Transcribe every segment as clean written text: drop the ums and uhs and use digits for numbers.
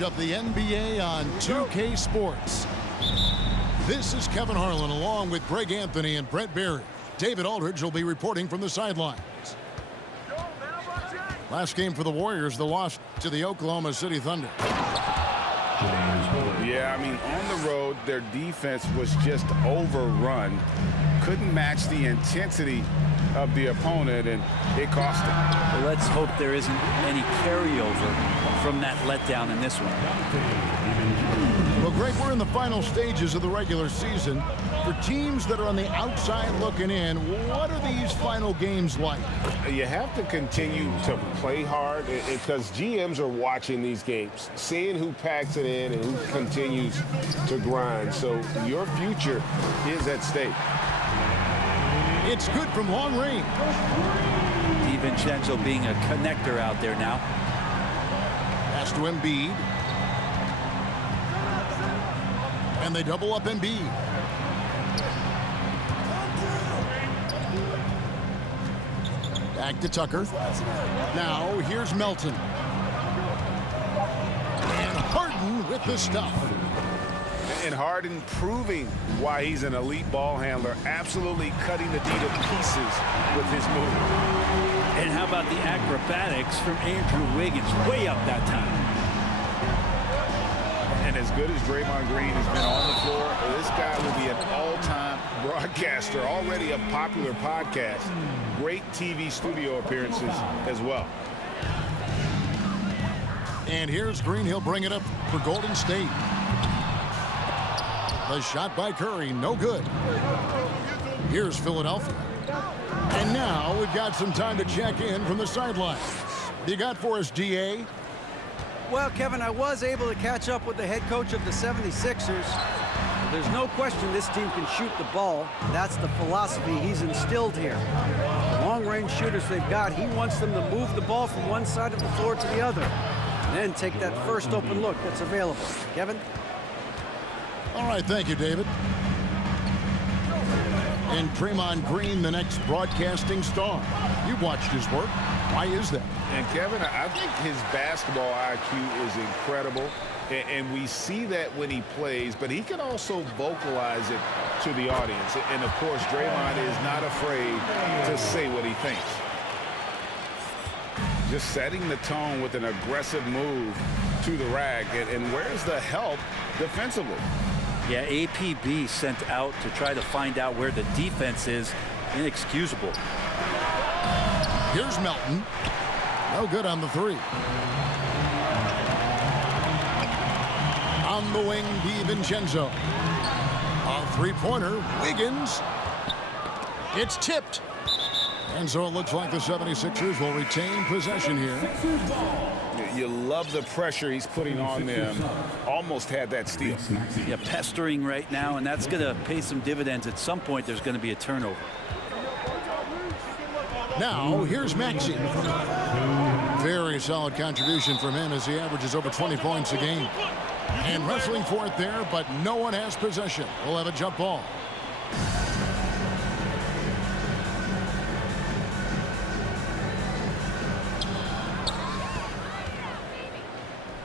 Of the NBA on 2K Sports. This is Kevin Harlan along with Greg Anthony and Brent Barry. David Aldridge will be reporting from the sidelines. Last game for the Warriors, the loss to the Oklahoma City Thunder. Yeah, I mean, on the road, their defense was just overrun. Couldn't match the intensity of the opponent, and it cost them. Well, let's hope there isn't any carryover from that letdown in this one. Well, Greg, we're in the final stages of the regular season. For teams that are on the outside looking in, what are these final games like? You have to continue to play hard because GMs are watching these games, seeing who packs it in and who continues to grind. So your future is at stake. It's good from long range. DiVincenzo being a connector out there now. Pass to Embiid. And they double up Embiid. Back to Tucker. Now here's Melton. And Harden with the stuff. And Harden proving why he's an elite ball handler, absolutely cutting the D to pieces with his move. And how about the acrobatics from Andrew Wiggins? Way up that time. And as good as Draymond Green has been on the floor, this guy will be an all-time broadcaster, already a popular podcast. Great TV studio appearances as well. And here's Green. He'll bring it up for Golden State. The shot by Curry, no good. Here's Philadelphia. And now we've got some time to check in from the sidelines. You got for us, DA? Well, Kevin, I was able to catch up with the head coach of the 76ers. There's no question this team can shoot the ball. That's the philosophy he's instilled here. The long-range shooters they've got, he wants them to move the ball from one side of the floor to the other. And then take that first open look that's available. Kevin? All right, thank you, David. And Draymond Green, the next broadcasting star. You've watched his work. Why is that? And Kevin, I think his basketball IQ is incredible. And we see that when he plays, but he can also vocalize it to the audience. And of course, Draymond is not afraid to say what he thinks. Just setting the tone with an aggressive move to the rack. And where's the help defensively? Yeah, APB sent out to try to find out where the defense is. Inexcusable. Here's Melton. No good on the three. On the wing, DiVincenzo. A three-pointer, Wiggins. It's tipped. And so it looks like the 76ers will retain possession here. You love the pressure he's putting on them. Almost had that steal. Yeah, pestering right now, and that's going to pay some dividends. At some point, there's going to be a turnover. Now, here's Maxey. Very solid contribution from him as he averages over 20 points a game. And wrestling for it there, but no one has possession. We'll have a jump ball.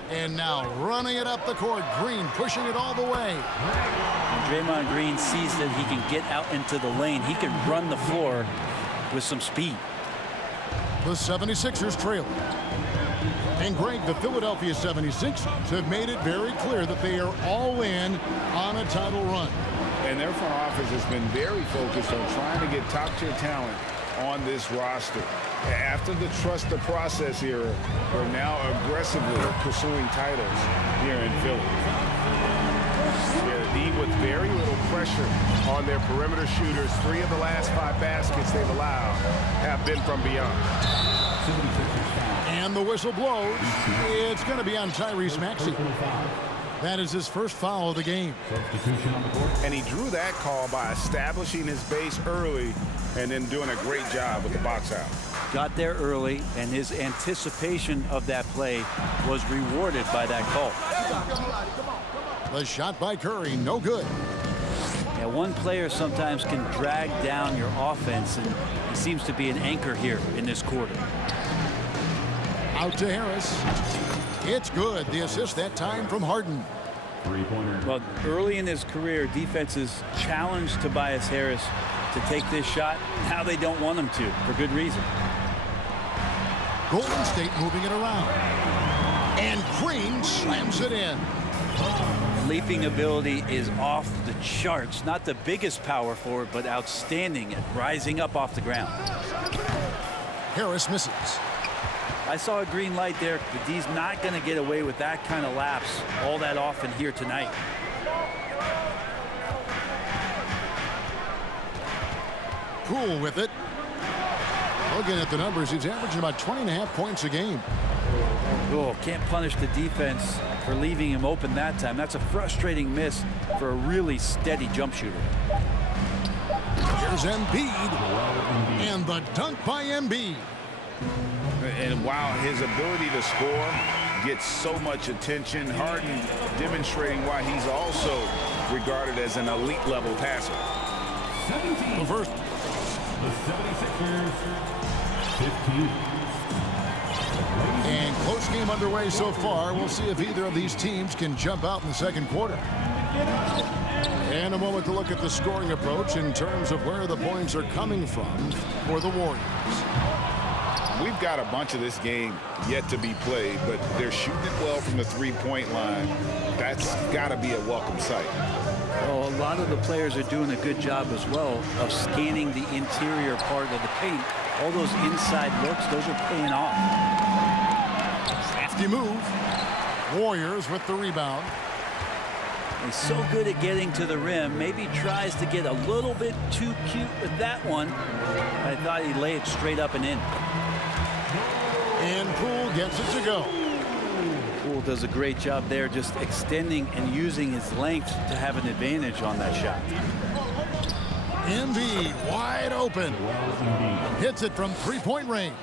And now running it up the court. Green pushing it all the way. Draymond Green sees that he can get out into the lane. He can run the floor with some speed. The 76ers trail. And Greg, the Philadelphia 76ers have made it very clear that they are all in on a title run. And their front office has been very focused on trying to get top-tier talent on this roster. After the trust the process era, they're now aggressively pursuing titles here in Philly. They're with very little pressure on their perimeter shooters. 3 of the last 5 baskets they've allowed have been from beyond. And the whistle blows. It's going to be on Tyrese Maxey. That is his first foul of the game. And he drew that call by establishing his base early and then doing a great job with the box out. Got there early, and his anticipation of that play was rewarded by that call. The shot by Curry, no good. Yeah, one player sometimes can drag down your offense, and he seems to be an anchor here in this quarter. Out to Harris. It's good. The assist that time from Harden. Well, early in his career, defenses challenged Tobias Harris to take this shot. Now they don't want him to, for good reason. Golden State moving it around. And Green slams it in. Leaping ability is off the charts. Not the biggest power forward, but outstanding at rising up off the ground. Harris misses. I saw a green light there, but D's not going to get away with that kind of lapse all that often here tonight. Poole with it. Looking at the numbers, he's averaging about 20.5 points a game. Oh, can't punish the defense for leaving him open that time. That's a frustrating miss for a really steady jump shooter. Here's Embiid. And the dunk by Embiid. And while his ability to score gets so much attention, Harden demonstrating why he's also regarded as an elite level passer. The first. The 76ers, 15. And close game underway so far. We'll see if either of these teams can jump out in the second quarter. And a moment to look at the scoring approach in terms of where the points are coming from for the Warriors. We've got a bunch of this game yet to be played, but they're shooting it well from the three-point line. That's got to be a welcome sight. Well, a lot of the players are doing a good job as well of scanning the interior part of the paint. All those inside looks, those are paying off. Crafty move. Warriors with the rebound. He's so good at getting to the rim. Maybe tries to get a little bit too cute with that one. I thought he'd lay it straight up and in. And Poole gets it to go. Poole does a great job there, just extending and using his length to have an advantage on that shot. Embiid wide open. Hits it from three-point range.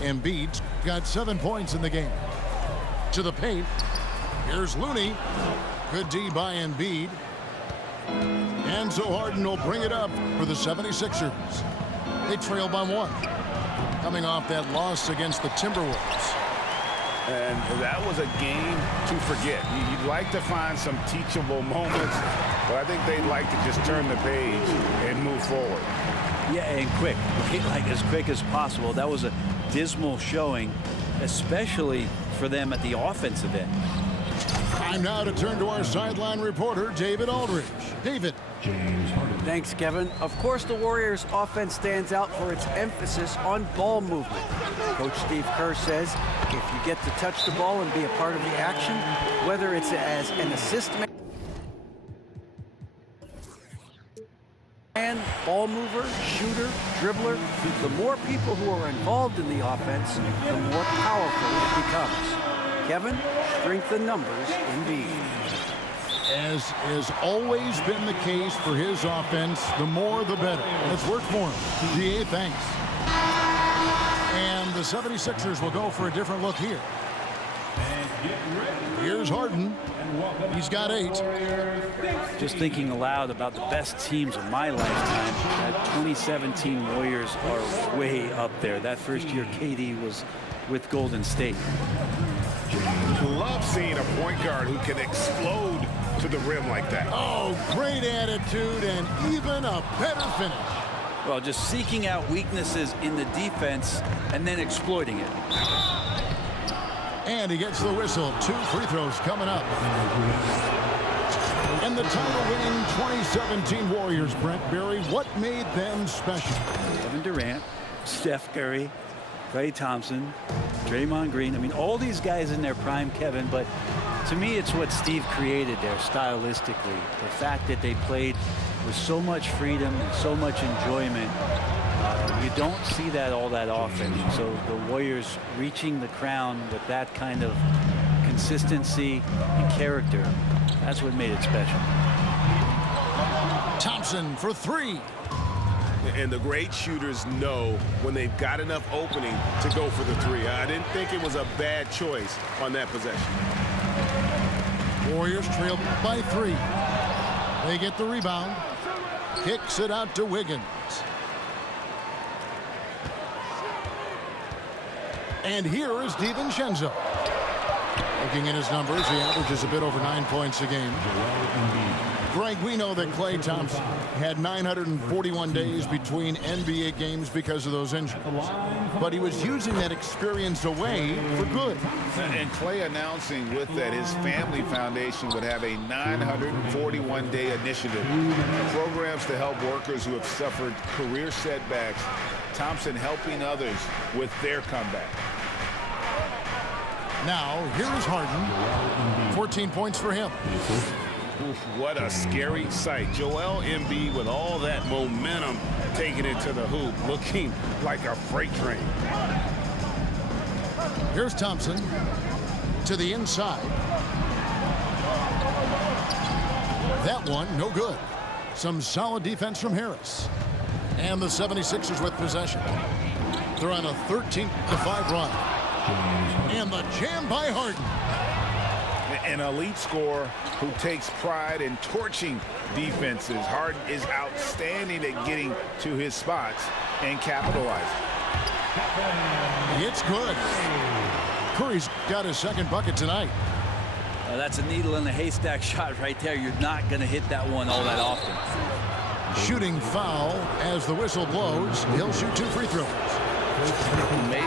Embiid's got 7 points in the game. To the paint. Here's Looney. Good D by Embiid. And so Harden will bring it up for the 76ers. They trail by 1. Coming off that loss against the Timberwolves. And that was a game to forget. You'd like to find some teachable moments, but I think they'd like to just turn the page and move forward. Yeah, and quick. Like as quick as possible. That was a dismal showing, especially for them at the offensive end. Time now to turn to our sideline reporter, David Aldridge. David. James Harden. Thanks, Kevin. Of course, the Warriors' offense stands out for its emphasis on ball movement. Coach Steve Kerr says if you get to touch the ball and be a part of the action, whether it's as an assist man, ball mover, shooter, dribbler, the more people who are involved in the offense, the more powerful it becomes. Kevin, strength in numbers indeed. As has always been the case for his offense, the more the better. It's worked for him. DA, thanks. And the 76ers will go for a different look here. Here's Harden. He's got 8. Just thinking aloud about the best teams of my lifetime, that 2017 Warriors are way up there. That first year KD was with Golden State. Love seeing a point guard who can explode to the rim like that. Oh, great attitude and even a better finish. Well, just seeking out weaknesses in the defense and then exploiting it. And he gets the whistle. 2 free throws coming up. And the title-winning 2017 Warriors, Brent Barry, what made them special? Kevin Durant, Steph Curry, Klay Thompson, Draymond Green. I mean, all these guys in their prime, Kevin, but to me, it's what Steve created there stylistically. The fact that they played with so much freedom and so much enjoyment. You don't see that all that often. So the Warriors reaching the crown with that kind of consistency and character, that's what made it special. Thompson for 3. And the great shooters know when they've got enough opening to go for the 3. I didn't think it was a bad choice on that possession. Warriors trail by 3. They get the rebound. Kicks it out to Wiggins. And here is DiVincenzo. Looking at his numbers, he averages a bit over 9 points a game. Greg, we know that Klay Thompson had 941 days between NBA games because of those injuries. But he was using that experience away for good. And Klay announcing with that his family foundation would have a 941-day initiative. Programs to help workers who have suffered career setbacks. Thompson helping others with their comeback. Now, here's Harden. 14 points for him. Oof, what a scary sight. Joel Embiid with all that momentum taking it to the hoop, looking like a freight train. Here's Thompson to the inside. That one, no good. Some solid defense from Harris. And the 76ers with possession. They're on a 13-5 run. And the jam by Harden. An elite scorer who takes pride in torching defenses. Harden is outstanding at getting to his spots and capitalizing. It's good. Curry's got his second bucket tonight. That's a needle in the haystack shot right there. You're not going to hit that one all that often. Shooting foul as the whistle blows. He'll shoot 2 free throws. Maybe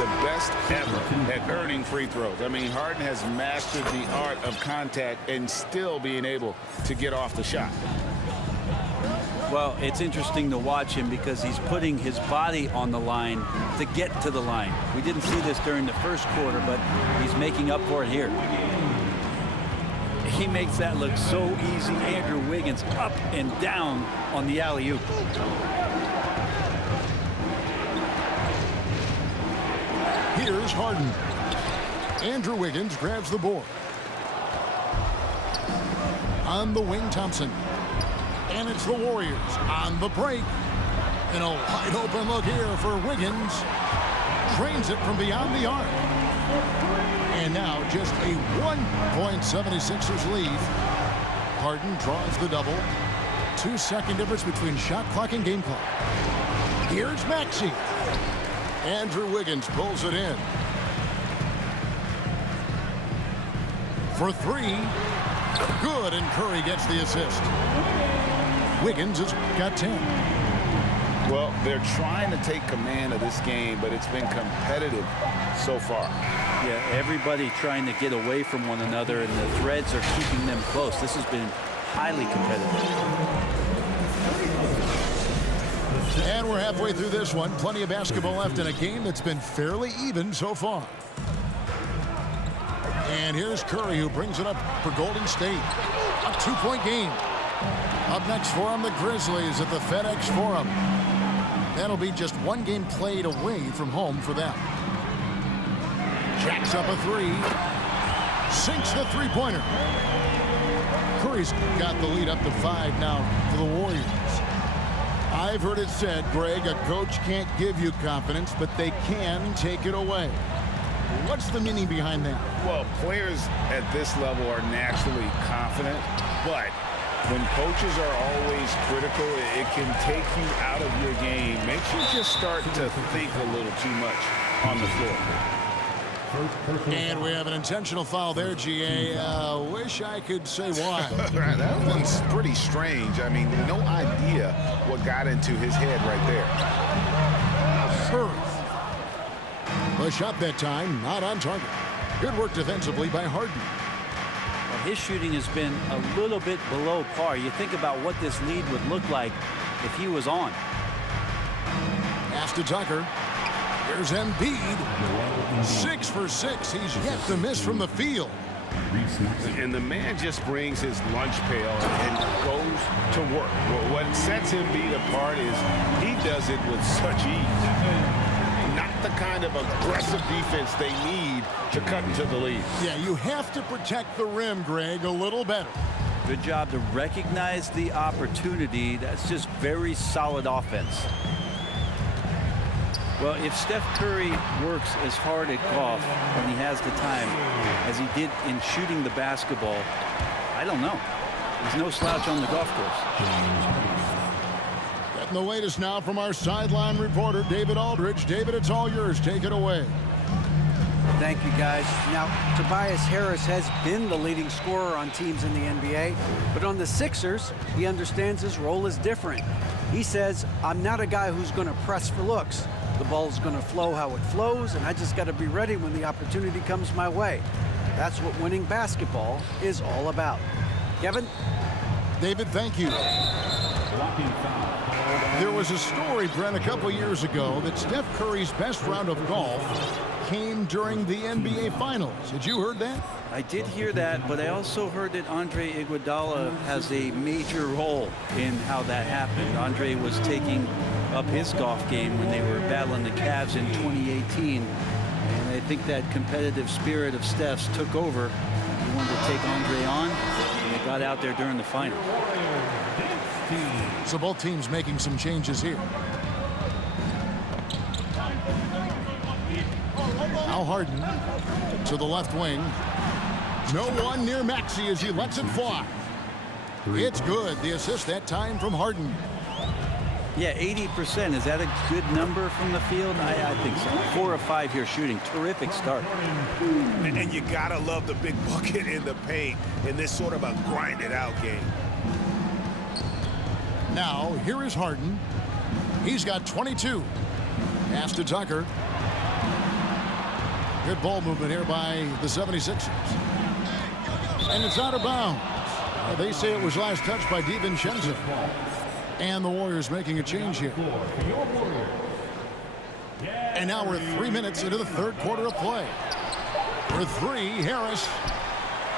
the best ever at earning free throws. I mean, Harden has mastered the art of contact and still being able to get off the shot. Well, it's interesting to watch him because he's putting his body on the line to get to the line. We didn't see this during the first quarter, but he's making up for it here. He makes that look so easy. Andrew Wiggins up and down on the alley-oop. Here's Harden. Andrew Wiggins grabs the board. On the wing, Thompson. And it's the Warriors on the break. And a wide open look here for Wiggins. Drains it from beyond the arc. And now just a 1-point 76ers lead. Harden draws the double. 2-second difference between shot clock and game clock. Here's Maxey. Andrew Wiggins pulls it in. For 3. Good, and Curry gets the assist. Wiggins has got 10. Well, they're trying to take command of this game, but it's been competitive so far. Yeah, everybody trying to get away from one another, and the threads are keeping them close. This has been highly competitive. And we're halfway through this one. Plenty of basketball left in a game that's been fairly even so far. And here's Curry, who brings it up for Golden State. A 2-point game. Up next for him, the Grizzlies at the FedEx Forum. That'll be just 1 game played away from home for them. Jacks up a 3. Sinks the three-pointer. Curry's got the lead up to 5 now for the Warriors. I've heard it said, Greg, a coach can't give you confidence, but they can take it away. What's the meaning behind that? Well, players at this level are naturally confident, but when coaches are always critical, it can take you out of your game. Makes you just start to think a little too much on the floor. And we have an intentional foul there, GA. Wish I could say why. That one's pretty strange. I mean, no idea what got into his head right there. First. The shot that time, not on target. Good work defensively by Harden. Well, his shooting has been a little bit below par. You think about what this lead would look like if he was on. Pass to Tucker. Here's Embiid. 6 for 6. He's yet to miss from the field. And the man just brings his lunch pail and goes to work. Well, what sets Embiid apart is he does it with such ease. Not the kind of aggressive defense they need to cut into the lead. Yeah, you have to protect the rim, Greg, a little better. Good job to recognize the opportunity. That's just very solid offense. Well, if Steph Curry works as hard at golf when he has the time as he did in shooting the basketball, I don't know. He's no slouch on the golf course. Getting the latest now from our sideline reporter, David Aldridge. David, it's all yours. Take it away. Thank you, guys. Now, Tobias Harris has been the leading scorer on teams in the NBA, but on the Sixers, he understands his role is different. He says, I'm not a guy who's going to press for looks. The ball's going to flow how it flows, and I just got to be ready when the opportunity comes my way. That's what winning basketball is all about. Kevin? David, thank you. There was a story, Brent, a couple years ago that Steph Curry's best round of golf came during the NBA Finals. Had you heard that? I did hear that, but I also heard that Andre Iguodala has a major role in how that happened. Andre was taking up his golf game when they were battling the Cavs in 2018, and I think that competitive spirit of Steph's took over. He wanted to take Andre on, and they got out there during the finals. So both teams making some changes here. Now Harden to the left wing. No one near Maxey as he lets it fly. It's good. The assist that time from Harden. Yeah, 80%. Is that a good number from the field? I think so. 4 of 5 here shooting. Terrific start. And you got to love the big bucket in the paint in this sort of a grinded-out game. Now, here is Harden. He's got 22. Pass to Tucker. Good ball movement here by the 76ers. And it's out of bounds. They say it was last touched by DiVincenzo. And the Warriors making a change here. And now we're 3 minutes into the third quarter of play. For 3, Harris.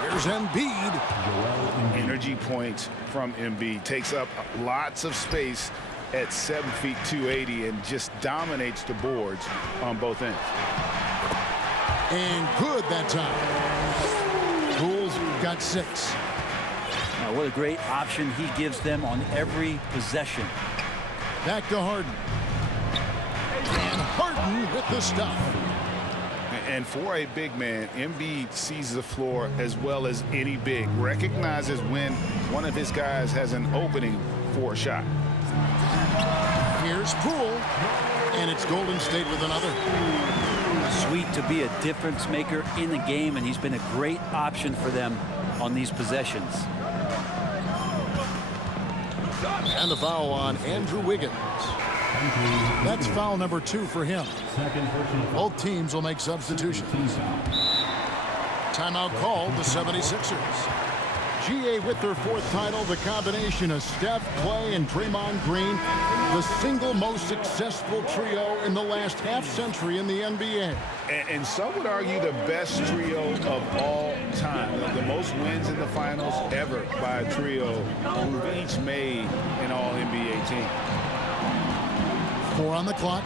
Here's Embiid. Energy points from Embiid. Takes up lots of space at 7 feet 280 and just dominates the boards on both ends. And good that time. Bulls got 6. What a great option he gives them on every possession. Back to Harden. And Harden with the stuff. And for a big man, Embiid sees the floor as well as any big. Recognizes when one of his guys has an opening for a shot. Here's Poole. And it's Golden State with another. Sweet to be a difference maker in the game, and he's been a great option for them on these possessions. And the foul on Andrew Wiggins. That's foul number 2 for him. Both teams will make substitutions. Timeout called the 76ers. GA with their 4th title, the combination of Steph, Clay, and Draymond Green, the single most successful trio in the last half-century in the NBA. And some would argue the best trio of all time. The most wins in the finals ever by a trio who've each made an All-NBA team. 4 on the clock.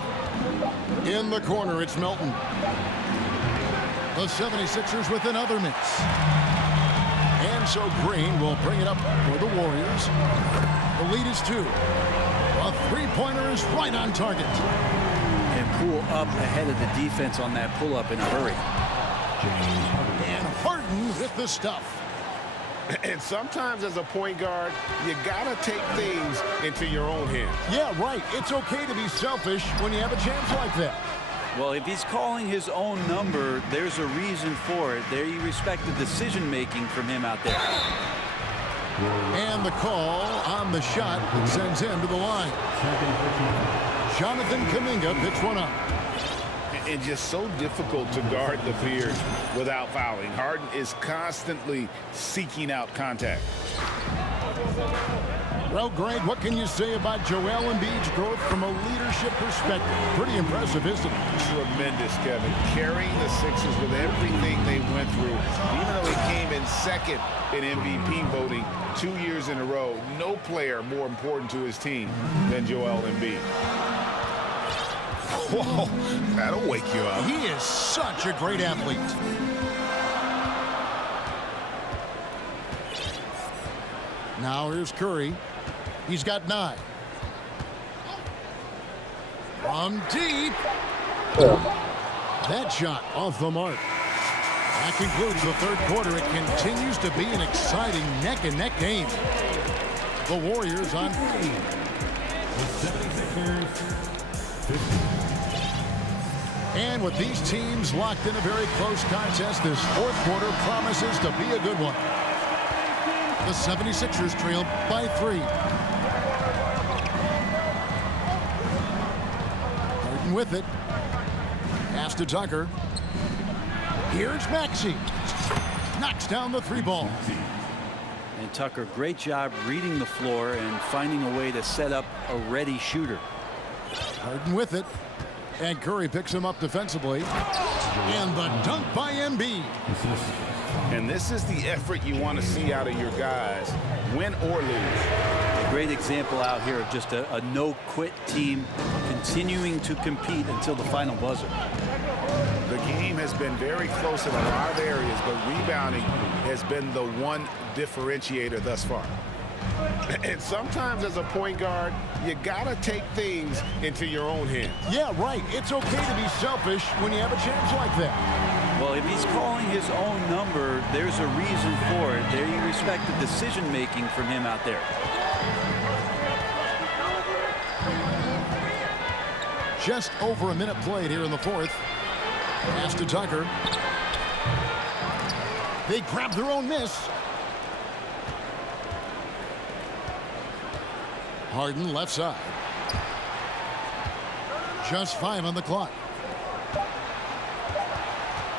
In the corner, it's Melton. The 76ers with another miss. And so Green will bring it up for the Warriors. The lead is 2. A 3-pointer is right on target. And Poole up ahead of the defense on that pull-up in a hurry. And Harden with the stuff. And sometimes as a point guard, you got to take things into your own hands. Yeah, right. It's okay to be selfish when you have a chance like that. Well, if he's calling his own number, there's a reason for it. There you respect the decision-making from him out there. And the call on the shot that sends him to the line. Jonathan Kuminga picks one up. And just so difficult to guard the beard without fouling. Harden is constantly seeking out contact. Well, Greg, what can you say about Joel Embiid's growth from a leadership perspective? Pretty impressive, isn't it? Tremendous, Kevin. Carrying the Sixers with everything they went through. Even though he came in second in MVP voting 2 years in a row, no player more important to his team than Joel Embiid. Whoa, that'll wake you up. He is such a great athlete. Now here's Curry. He's got 9. From deep. That shot off the mark. That concludes the third quarter. It continues to be an exciting neck-and-neck game. The Warriors on The 76ers, 50. And with these teams locked in a very close contest, this fourth quarter promises to be a good one. The 76ers trail by 3. Harden with it. Pass to Tucker. Here's Maxey. Knocks down the 3 ball. And Tucker, great job reading the floor and finding a way to set up a ready shooter. Harden with it. And Curry picks him up defensively. And the dunk by Embiid. And this is the effort you want to see out of your guys, win or lose. A great example out here of just a no-quit team continuing to compete until the final buzzer. The game has been very close in a lot of areas, but rebounding has been the one differentiator thus far. And sometimes as a point guard, you got to take things into your own hands. Yeah, right. It's okay to be selfish when you have a chance like that. Well, if he's calling his own number, there's a reason for it. There you respect the decision-making from him out there. Just over a minute played here in the fourth. Pass to Tucker. They grab their own miss. Harden left side. Just 5 on the clock.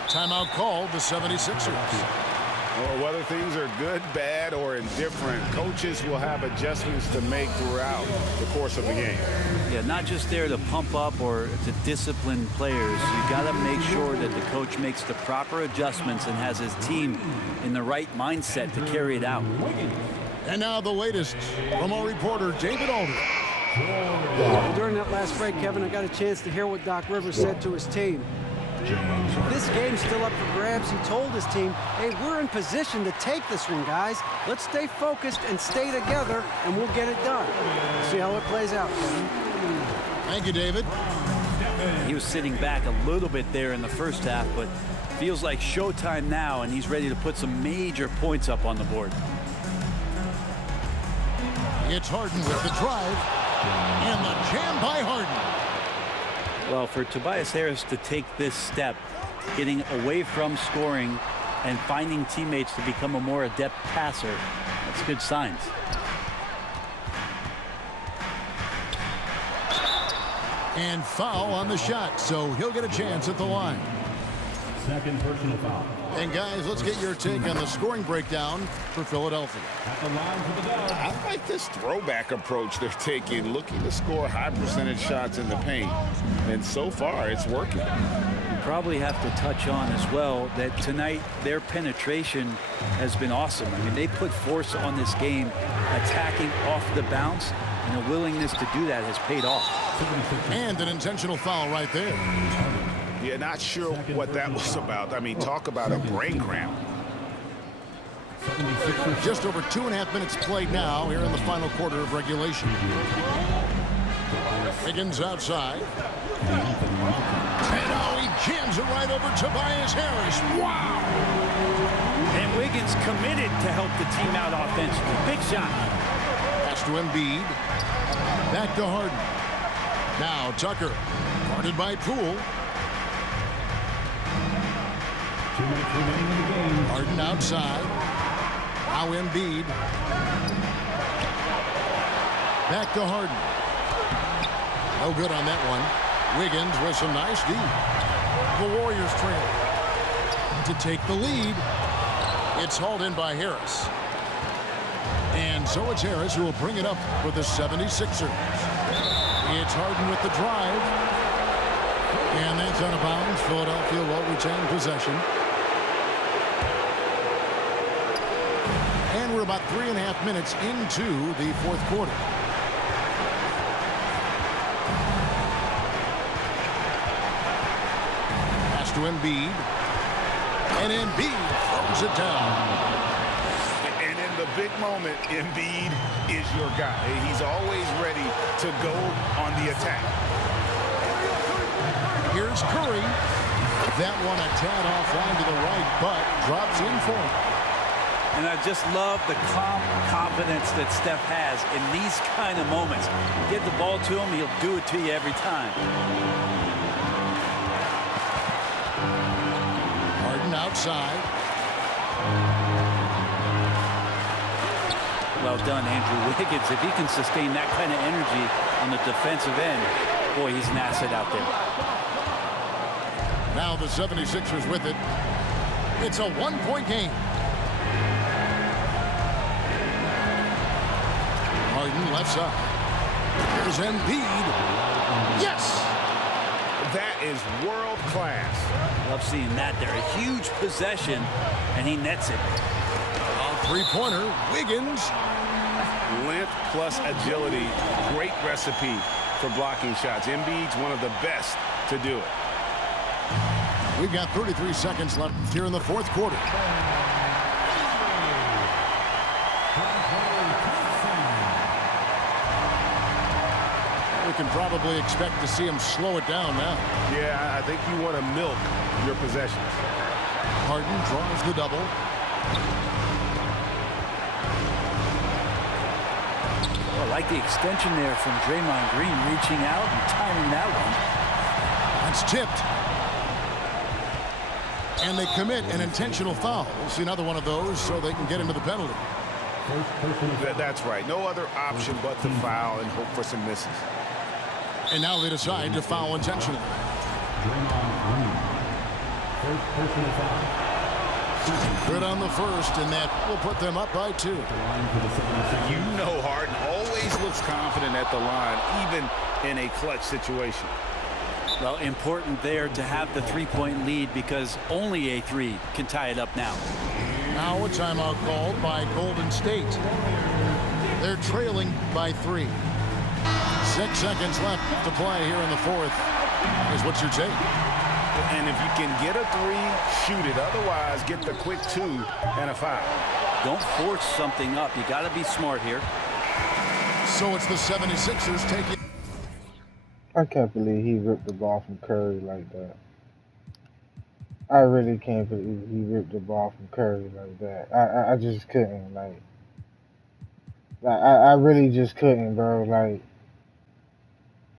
Timeout called the 76ers. Well, whether things are good, bad, or indifferent, coaches will have adjustments to make throughout the course of the game. Yeah, not just there to pump up or to discipline players. You got to make sure that the coach makes the proper adjustments and has his team in the right mindset to carry it out. And now the latest from our reporter, David Aldridge. During that last break, Kevin, I got a chance to hear what Doc Rivers said to his team. This game's still up for grabs. He told his team, hey, we're in position to take this one, guys. Let's stay focused and stay together, and we'll get it done. See how it plays out, Kevin. Thank you, David. He was sitting back a little bit there in the first half, but feels like showtime now, and he's ready to put some major points up on the board. It's Harden with the drive, and the jam by Harden. Well, for Tobias Harris to take this step, getting away from scoring and finding teammates to become a more adept passer, that's good signs. And foul on the shot, so he'll get a chance at the line. Second personal foul. And guys, let's get your take on the scoring breakdown for Philadelphia. At the line for the Dubs. I like this throwback approach they're taking, looking to score high percentage shots in the paint. And so far, it's working. You probably have to touch on as well that tonight their penetration has been awesome. I mean, they put force on this game, attacking off the bounce, and the willingness to do that has paid off. And an intentional foul right there. Yeah, not sure what that was about. I mean, talk about a brain cramp. Just over 2.5 minutes played now here in the final quarter of regulation. Wiggins outside. And now he jams it right over Tobias Harris. Wow! And Wiggins committed to help the team out offensively. Big shot. Pass to Embiid. Back to Harden. Now Tucker. Guarded by Poole. 2 minutes remaining in the game. Harden outside. Now Embiid. Back to Harden. No good on that one. Wiggins with some nice D. The Warriors trail. To take the lead. It's hauled in by Harris. And so it's Harris who will bring it up for the 76ers. It's Harden with the drive. And that's out of bounds. Philadelphia will retain possession. And we're about 3.5 minutes into the fourth quarter. Pass to Embiid. And Embiid throws it down. And in the big moment, Embiid is your guy. He's always ready to go on the attack. Here's Curry. That one a tad offline to the right, but drops in for him. And I just love the calm confidence that Steph has in these kind of moments. Get the ball to him, he'll do it to you every time. side. Well done, Andrew Wiggins. If he can sustain that kind of energy on the defensive end, boy, he's an asset out there. Now the 76ers with it. It's a one-point game. Harden left side. Here's Embiid. Yes! That is world class. Love seeing that there. A huge possession, and he nets it. A three-pointer. Wiggins. Length plus agility. Great recipe for blocking shots. Embiid's one of the best to do it. We've got 33 seconds left here in the fourth quarter. We can probably expect to see him slow it down now. Yeah, I think you want to milk your possessions. Harden draws the double. I like the extension there from Draymond Green, reaching out and timing that one. It's tipped. And they commit an intentional foul. We'll see another one of those so they can get into the penalty. That's right. No other option but to foul and hope for some misses. And now they decide to foul intentionally. Good on the first, and that will put them up by 2. You know Harden always looks confident at the line, even in a clutch situation. Well, important there to have the three-point lead because only a three can tie it up now. Now a timeout called by Golden State. They're trailing by 3. 6 seconds left to play here in the fourth. Is what you take. And if you can get a 3, shoot it. Otherwise, get the quick 2 and a foul. Don't force something up. You got to be smart here. So it's the 76ers taking. I can't believe he ripped the ball from Curry like that. I really can't believe he ripped the ball from Curry like that. I just couldn't, like I really just couldn't, bro. Like,